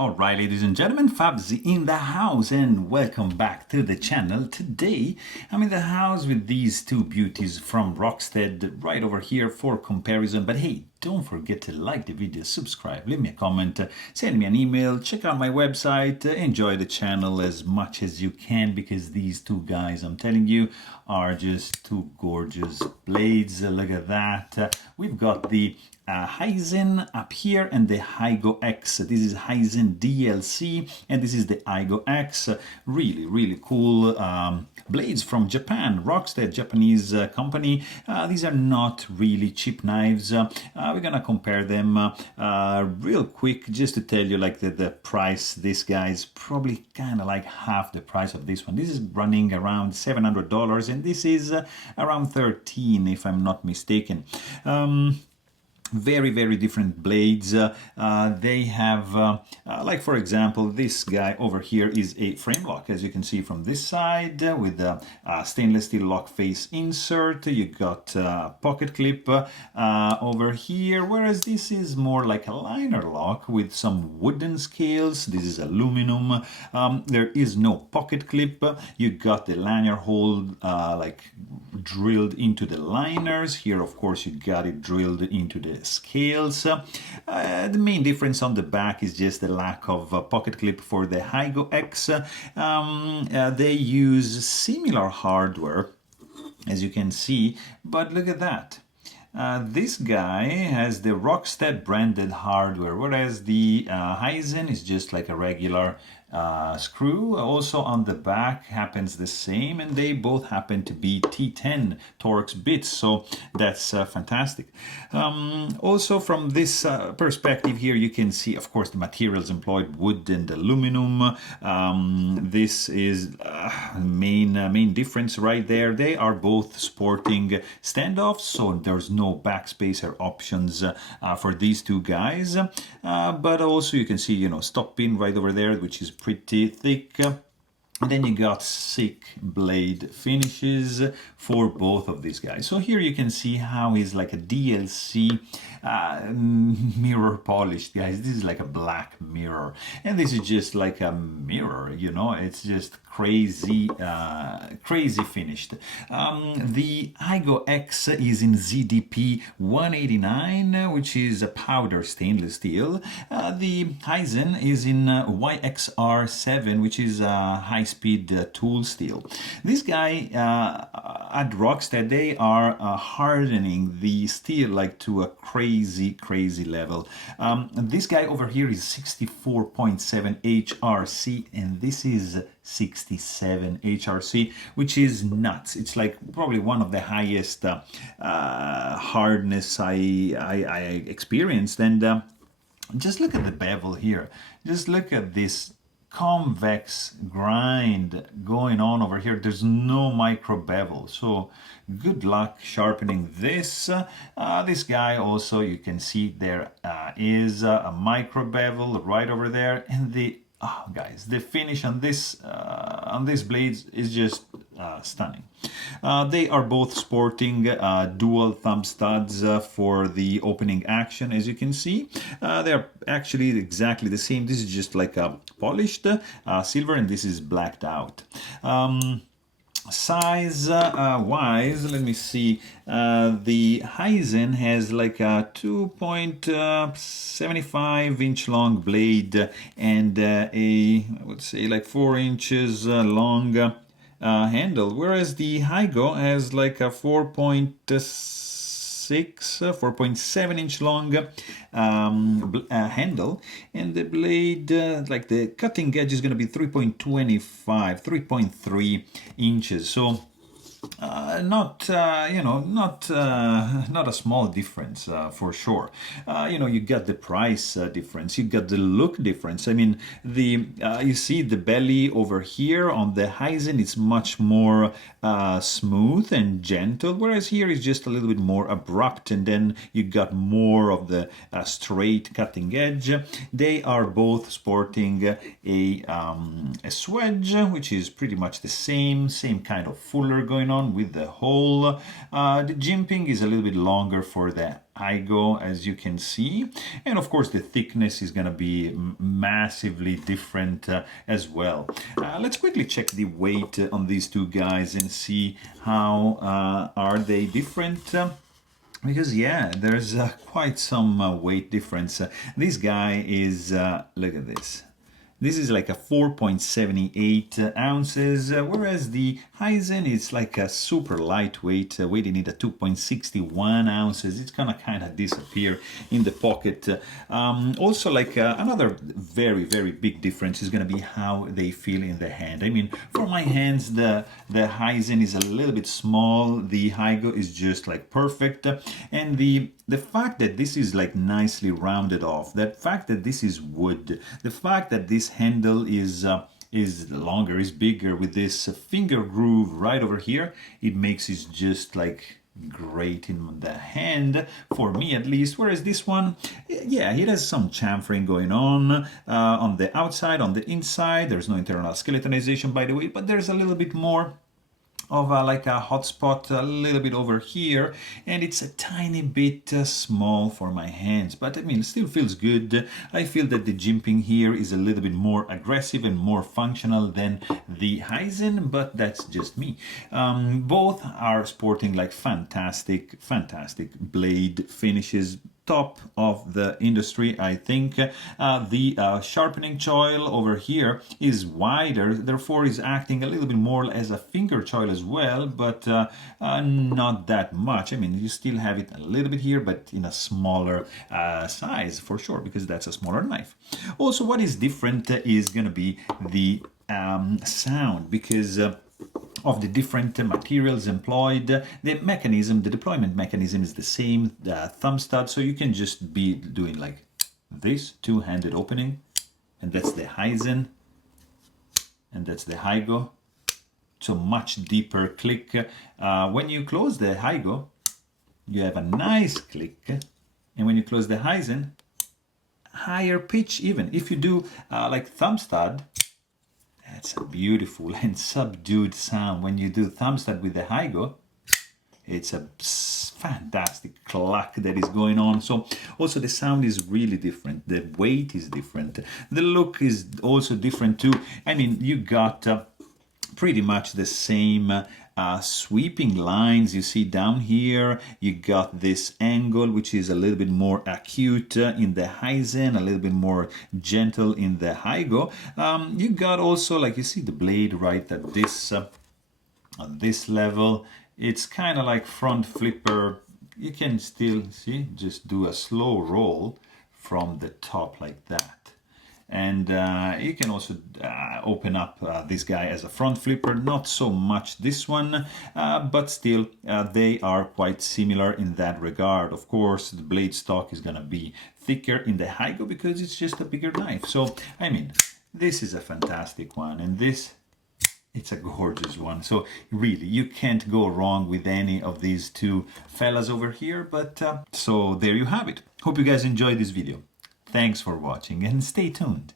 Alright, ladies and gentlemen, Fabs in the house and welcome back to the channel. Today I'm in the house with these two beauties from Rockstead right over here for comparison. But hey, don't forget to like the video, subscribe, leave me a comment, send me an email, check out my website, enjoy the channel as much as you can because these two guys, I'm telling you, are just two gorgeous blades. Look at that. We've got the Hizen up here and the Higo X. This is Hizen DLC and this is the Higo X. Really cool blades from Japan, Rockstead, Japanese company. These are not really cheap knives. We're gonna compare them real quick just to tell you like the price. This guy is probably kind of like half the price of this one. This is running around $700 and this is around 13 if I'm not mistaken. Very different blades. They have like for example this guy over here is a frame lock, as you can see from this side, with a stainless steel lock face insert. You got pocket clip over here, whereas this is more like a liner lock with some wooden scales. This is aluminum. There is no pocket clip. You got the lanyard hole like drilled into the liners. Here of course you got it drilled into the scales. The main difference on the back is just the lack of pocket clip for the Higo X. They use similar hardware, as you can see, but look at that. This guy has the Rockstead branded hardware, whereas the Hizen is just like a regular screw. Also on the back happens the same, and they both happen to be T10 Torx bits, so that's fantastic. Also from this perspective here you can see of course the materials employed, wood and aluminum. This is main difference right there. They are both sporting standoffs, so there's no backspacer options for these two guys, but also you can see, you know, stop pin right over there, which is pretty thick. And then you got sick blade finishes for both of these guys. So here you can see how he's like a DLC mirror polished, guys. This is like a black mirror, and this is just like a mirror, you know. It's just crazy finished. The Higo X is in ZDP 189, which is a powder stainless steel. The Hizen is in YXR7, which is a high-speed tool steel. This guy at Rockstead, they are hardening the steel like to a crazy level. This guy over here is 64.7 HRC and this is 67 HRC, which is nuts. It's like probably one of the highest hardness I experienced. And just look at the bevel here. Just look at this convex grind going on over here. There's no micro bevel, so good luck sharpening this. This guy also, you can see there is a micro bevel right over there, and the guys, the finish on this blades is just stunning. They are both sporting dual thumb studs for the opening action, as you can see. They're actually exactly the same. This is just like a polished silver, and this is blacked out. Size wise, let me see. The Hizen has like a 2.75 inch long blade and I would say like 4 inches long handle, whereas the Higo has like a 4.7 inch long handle, and the blade, like the cutting edge, is going to be 3.3 inches. So not you know, not a small difference for sure. You know, you got the price difference, you got the look difference. I mean, the you see the belly over here on the Hizen, it's much more smooth and gentle, whereas here is just a little bit more abrupt, and then you got more of the straight cutting edge. They are both sporting a swedge, which is pretty much the same kind of fuller going on. on with the hole. The jimping is a little bit longer for the Higo, as you can see, and of course the thickness is going to be massively different as well. Let's quickly check the weight on these two guys and see how are they different. Because yeah, there's quite some weight difference. This guy is, look at this. This is like a 4.78 ounces, whereas the Hizen is like a super lightweight, weighing it at 2.61 ounces. It's gonna kind of disappear in the pocket. Also, like another very, very big difference is gonna be how they feel in the hand. I mean, for my hands, the Hizen is a little bit small. The Higo is just like perfect, and the fact that this is like nicely rounded off, the fact that this is wood, the fact that this handle is longer, is bigger with this finger groove right over here, it makes it just like great in the hand, for me at least. Whereas this one, yeah, it has some chamfering going on the outside, on the inside. There's no internal skeletonization, by the way, but there's a little bit more of like a hotspot a little bit over here, and it's a tiny bit small for my hands, but I mean, it still feels good. I feel that the jimping here is a little bit more aggressive and more functional than the Hizen, but that's just me. Both are sporting like fantastic blade finishes, top of the industry, I think. The sharpening choil over here is wider, therefore is acting a little bit more as a finger choil as well, but not that much. I mean, you still have it a little bit here, but in a smaller size for sure, because that's a smaller knife. Also, what is different is going to be the sound, because of the different materials employed. The mechanism, the deployment mechanism is the same, the thumb stud, so you can just be doing like this, two-handed opening, and that's the Hizen, and that's the Higo. So much deeper click. When you close the Higo, you have a nice click, and when you close the Hizen, higher pitch even. If you do like thumb stud, that's a beautiful and subdued sound. When you do thumb stud with the Higo, it's a fantastic clack that is going on. So also the sound is really different. The weight is different. The look is also different too. I mean, you got pretty much the same sweeping lines you see down here. You got this angle, which is a little bit more acute in the Hizen, a little bit more gentle in the Higo. You got also, like, you see the blade right at this on this level. It's kind of like front flipper. You can still see, just do a slow roll from the top like that. And you can also open up this guy as a front flipper, not so much this one, but still they are quite similar in that regard. Of course, the blade stock is going to be thicker in the Higo because it's just a bigger knife. So, I mean, this is a fantastic one, and this, it's a gorgeous one. So really, you can't go wrong with any of these two fellas over here. But so there you have it. Hope you guys enjoyed this video. Thanks for watching and stay tuned.